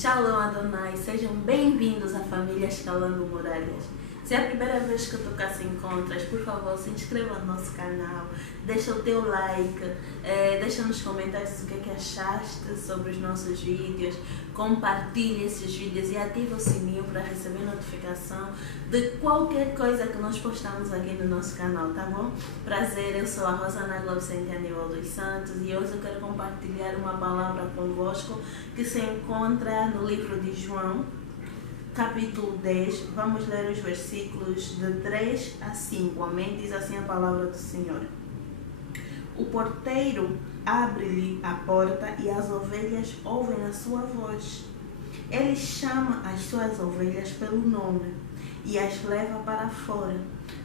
Shalom Adonai, sejam bem-vindos à família Escalando Muralhas. Se é a primeira vez que tu cá se encontras, por favor, se inscreva no nosso canal, deixa o teu like, deixa nos comentários o que achaste sobre os nossos vídeos, compartilhe esses vídeos e ative o sininho para receber notificação de qualquer coisa que nós postamos aqui no nosso canal, tá bom? Prazer, eu sou a Rosana Globocente Aníbal dos Santos e hoje eu quero compartilhar uma palavra convosco que se encontra no livro de João, capítulo 10, vamos ler os versículos de 3 a 5, amém? Diz assim a palavra do Senhor. O porteiro abre-lhe a porta e as ovelhas ouvem a sua voz. Ele chama as suas ovelhas pelo nome e as leva para fora.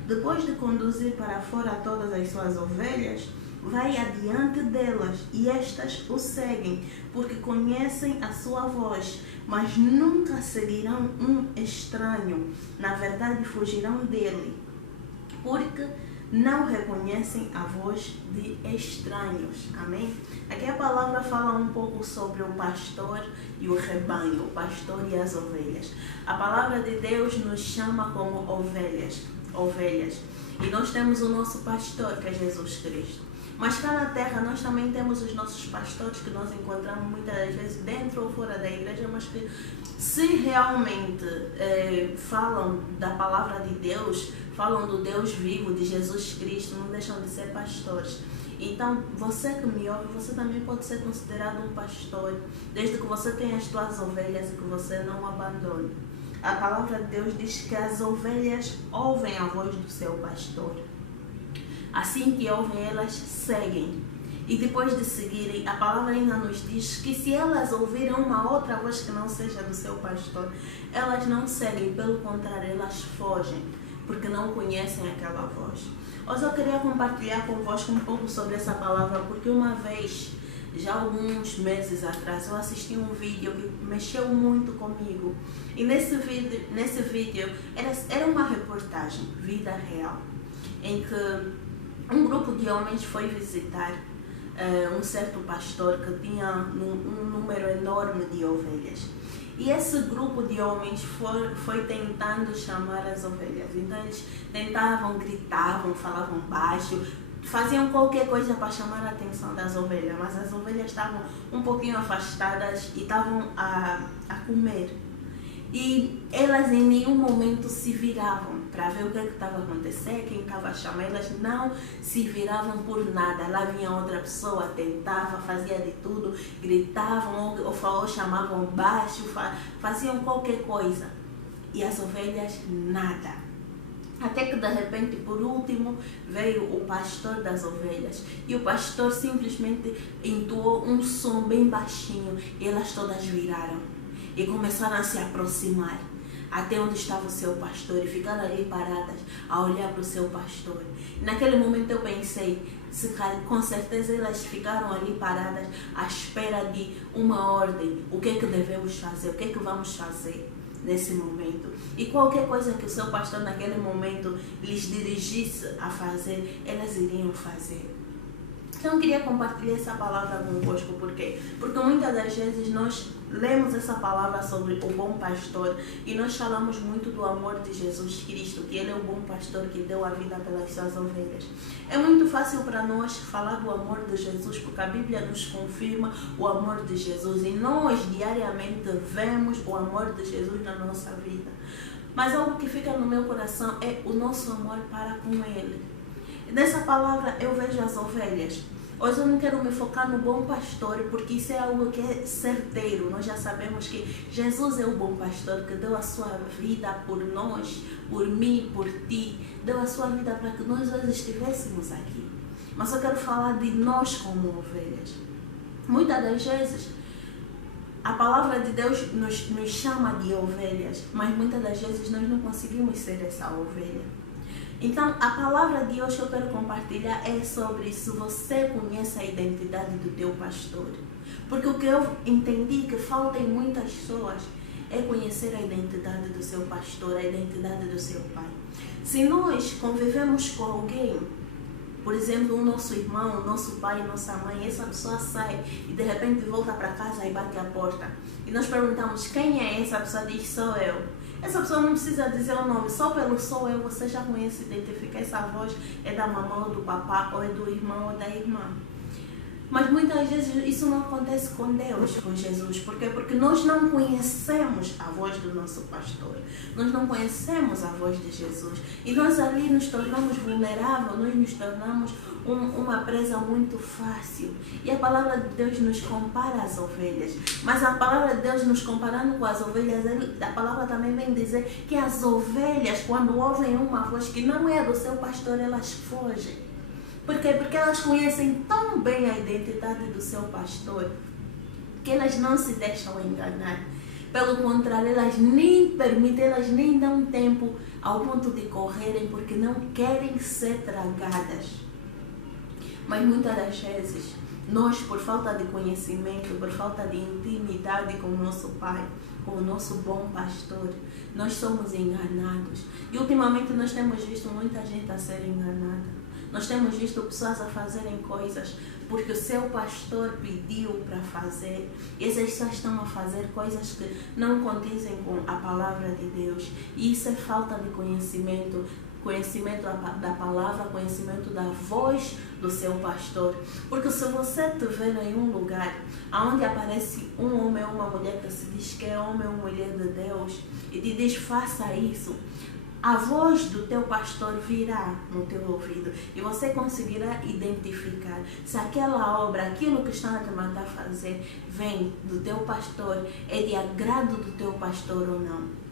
Depois de conduzir para fora todas as suas ovelhas, vai adiante delas e estas o seguem, porque conhecem a sua voz, mas nunca seguirão um estranho. Na verdade, fugirão dele, porque não reconhecem a voz de estranhos. Amém? Aqui a palavra fala um pouco sobre o pastor e o rebanho, o pastor e as ovelhas. A palavra de Deus nos chama como ovelhas. E nós temos o nosso pastor, que é Jesus Cristo. Mas cá na terra nós também temos os nossos pastores que nós encontramos muitas vezes dentro ou fora da igreja, mas que se realmente falam da palavra de Deus, falam do Deus vivo, de Jesus Cristo, não deixam de ser pastores. Então, você que me ouve, você também pode ser considerado um pastor, desde que você tenha as suas ovelhas e que você não abandone. A palavra de Deus diz que as ovelhas ouvem a voz do seu pastor. Assim que ouvem, elas seguem. E depois de seguirem, a palavra ainda nos diz que se elas ouvirem uma outra voz que não seja do seu pastor, elas não seguem, pelo contrário, elas fogem, porque não conhecem aquela voz. Hoje eu queria compartilhar convosco um pouco sobre essa palavra, porque uma vez, já alguns meses atrás, eu assisti um vídeo que mexeu muito comigo. E nesse vídeo era uma reportagem, vida real, em que um grupo de homens foi visitar um certo pastor que tinha um número enorme de ovelhas. E esse grupo de homens foi tentando chamar as ovelhas. Então eles tentavam, gritavam, falavam baixo, faziam qualquer coisa para chamar a atenção das ovelhas. Mas as ovelhas estavam um pouquinho afastadas e estavam a comer. E elas em nenhum momento se viravam para ver o que estava acontecendo, quem estava a chamar. Elas não se viravam por nada. Lá vinha outra pessoa, tentava, fazia de tudo, gritavam ou chamavam baixo, faziam qualquer coisa. E as ovelhas nada. Até que de repente, por último, veio o pastor das ovelhas. E o pastor simplesmente entoou um som bem baixinho e elas todas viraram. E começaram a se aproximar até onde estava o seu pastor e ficaram ali paradas a olhar para o seu pastor. E naquele momento eu pensei, com certeza elas ficaram ali paradas à espera de uma ordem. O que é que devemos fazer? O que é que vamos fazer nesse momento? E qualquer coisa que o seu pastor naquele momento lhes dirigisse a fazer, elas iriam fazer. Então eu queria compartilhar essa palavra convosco. Por quê? Porque muitas das vezes nós lemos essa palavra sobre o bom pastor e nós falamos muito do amor de Jesus Cristo, que Ele é o bom pastor que deu a vida pelas suas ovelhas. É muito fácil para nós falar do amor de Jesus, porque a Bíblia nos confirma o amor de Jesus e nós diariamente vemos o amor de Jesus na nossa vida. Mas algo que fica no meu coração é o nosso amor para com Ele. Nessa palavra eu vejo as ovelhas. Hoje eu não quero me focar no bom pastor, porque isso é algo que é certeiro. Nós já sabemos que Jesus é o bom pastor que deu a sua vida por nós, por mim, por ti. Deu a sua vida para que nós hoje estivéssemos aqui. Mas eu quero falar de nós como ovelhas. Muitas das vezes a palavra de Deus nos chama de ovelhas, mas muitas das vezes nós não conseguimos ser essa ovelha. Então, a palavra de hoje que eu quero compartilhar é sobre se você conhece a identidade do teu pastor. Porque o que eu entendi que falta em muitas pessoas é conhecer a identidade do seu pastor, a identidade do seu pai. Se nós convivemos com alguém Por exemplo, o nosso irmão, o nosso pai, nossa mãe, essa pessoa sai e de repente volta para casa e bate a porta. E nós perguntamos, quem é essa pessoa? Diz, sou eu. Essa pessoa não precisa dizer o nome, só pelo sou eu você já conhece, identifica essa voz é da mamãe ou do papá, ou é do irmão ou da irmã. Mas muitas vezes isso não acontece com Deus, com Jesus. Por quê? Porque nós não conhecemos a voz do nosso pastor. Nós não conhecemos a voz de Jesus. E nós ali nos tornamos vulneráveis, nós nos tornamos uma presa muito fácil. E a palavra de Deus nos compara às ovelhas. Mas a palavra de Deus nos comparando com as ovelhas, a palavra também vem dizer que as ovelhas, quando ouvem uma voz que não é do seu pastor, elas fogem. Por quê? Porque elas conhecem tão bem a identidade do seu pastor que elas não se deixam enganar. Pelo contrário, elas nem permitem, elas nem dão tempo ao ponto de correrem porque não querem ser tragadas. Mas muitas das vezes, nós, por falta de conhecimento, por falta de intimidade com o nosso Pai, com o nosso bom pastor, nós somos enganados. E ultimamente nós temos visto muita gente a ser enganada. Nós temos visto pessoas a fazerem coisas porque o seu pastor pediu para fazer. E essas pessoas estão a fazer coisas que não condizem com a palavra de Deus. E isso é falta de conhecimento. Conhecimento da palavra, conhecimento da voz do seu pastor. Porque se você estiver em um lugar onde aparece um homem ou uma mulher que se diz que é homem ou mulher de Deus e te diz faça isso, a voz do teu pastor virá no teu ouvido e você conseguirá identificar se aquela obra, aquilo que estão a te mandar fazer, vem do teu pastor, é de agrado do teu pastor ou não.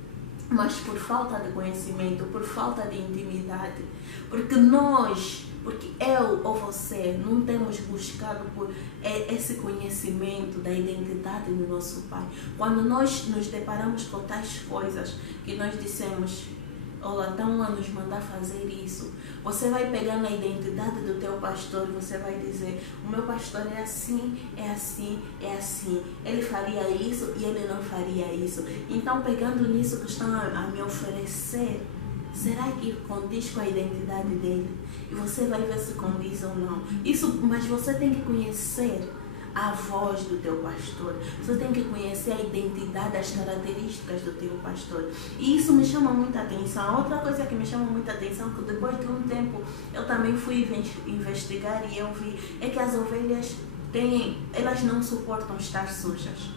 Mas por falta de conhecimento, por falta de intimidade, porque eu ou você não temos buscado por esse conhecimento da identidade do nosso Pai. Quando nós nos deparamos com tais coisas que nós dissemos, olha, estão a nos mandar fazer isso. Você vai pegar na identidade do teu pastor e você vai dizer, o meu pastor é assim, é assim, é assim. Ele faria isso e ele não faria isso. Então, pegando nisso que estão a me oferecer, será que condiz com a identidade dele? E você vai ver se condiz ou não. Mas você tem que conhecer a voz do teu pastor. Você tem que conhecer a identidade, as características do teu pastor. E isso me chama muita atenção. Outra coisa que me chama muita atenção, que depois de um tempo eu também fui investigar e eu vi, é que as ovelhas elas não suportam estar sujas.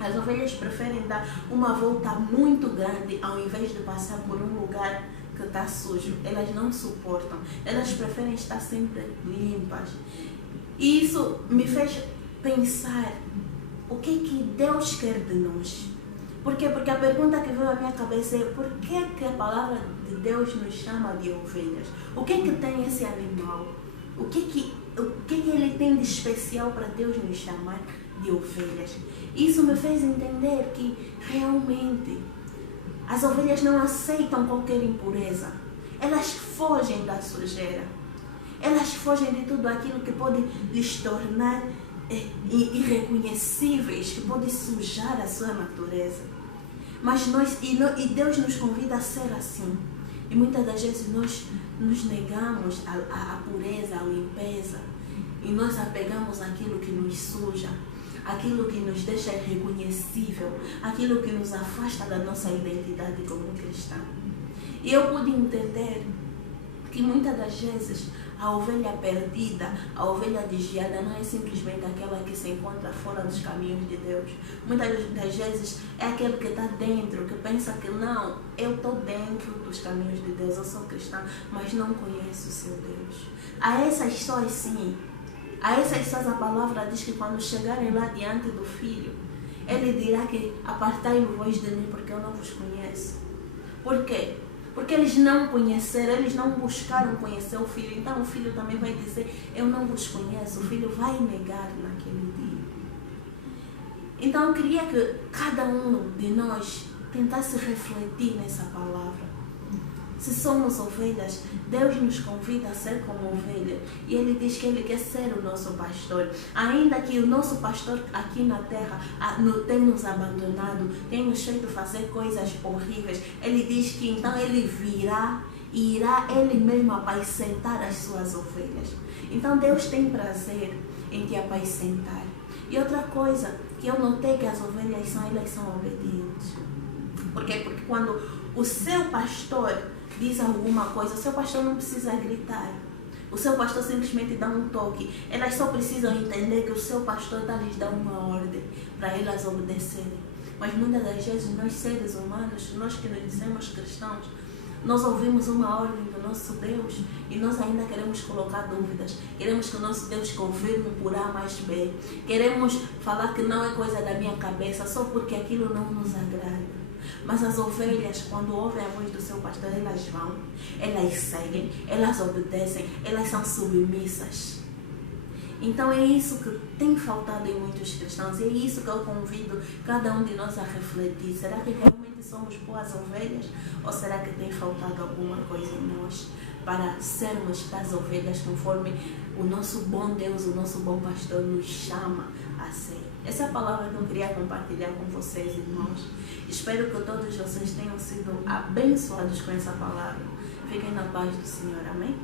As ovelhas preferem dar uma volta muito grande ao invés de passar por um lugar que está sujo. Elas não suportam. Elas preferem estar sempre limpas. E isso me fez pensar o que Deus quer de nós. Por quê? Porque a pergunta que veio à minha cabeça é por que a palavra de Deus nos chama de ovelhas? O que tem esse animal? O que ele tem de especial para Deus nos chamar de ovelhas? Isso me fez entender que realmente as ovelhas não aceitam qualquer impureza. Elas fogem da sujeira. Elas fogem de tudo aquilo que pode lhes tornar irreconhecíveis, que pode sujar a sua natureza. Mas Deus nos convida a ser assim. E muitas das vezes nós nos negamos à pureza, à limpeza. E nós apegamos àquilo que nos suja, aquilo que nos deixa irreconhecível, aquilo que nos afasta da nossa identidade como cristão. E eu pude entender que muitas das vezes a ovelha perdida, a ovelha desviada não é simplesmente aquela que se encontra fora dos caminhos de Deus. Muitas das vezes é aquele que está dentro, que pensa que não, eu estou dentro dos caminhos de Deus, eu sou cristão, mas não conheço o seu Deus. A essas pessoas sim, a essas pessoas a palavra diz que quando chegarem lá diante do Filho, Ele dirá que apartai-vos de mim porque eu não vos conheço. Por quê? Porque eles não conheceram, eles não buscaram conhecer o Filho. Então o Filho também vai dizer, eu não vos conheço. O Filho vai negar naquele dia. Então eu queria que cada um de nós tentasse refletir nessa palavra. Se somos ovelhas, Deus nos convida a ser como ovelha. E Ele diz que Ele quer ser o nosso pastor. Ainda que o nosso pastor aqui na terra tenha nos abandonado, tenha nos feito fazer coisas horríveis, Ele diz que então Ele virá e irá Ele mesmo apacentar as suas ovelhas. Então Deus tem prazer em te apacentar. E outra coisa que eu notei que as ovelhas elas são obedientes. Por quê? Porque quando o seu pastor diz alguma coisa, o seu pastor não precisa gritar. O seu pastor simplesmente dá um toque. Elas só precisam entender que o seu pastor está lhes dando uma ordem para elas obedecerem. Mas muitas das vezes nós seres humanos, nós que nos dizemos cristãos, nós ouvimos uma ordem do nosso Deus e nós ainda queremos colocar dúvidas. Queremos que o nosso Deus confirme por A mais B. Queremos falar que não é coisa da minha cabeça só porque aquilo não nos agrada. Mas as ovelhas, quando ouvem a voz do seu pastor, elas vão, elas seguem, elas obedecem, elas são submissas. Então é isso que tem faltado em muitos cristãos, e é isso que eu convido cada um de nós a refletir. Será que realmente somos boas ovelhas? Ou será que tem faltado alguma coisa em nós para sermos tais ovelhas conforme o nosso bom Deus, o nosso bom pastor nos chama a ser? Essa é a palavra que eu queria compartilhar com vocês, irmãos. Espero que todos vocês tenham sido abençoados com essa palavra. Fiquem na paz do Senhor. Amém?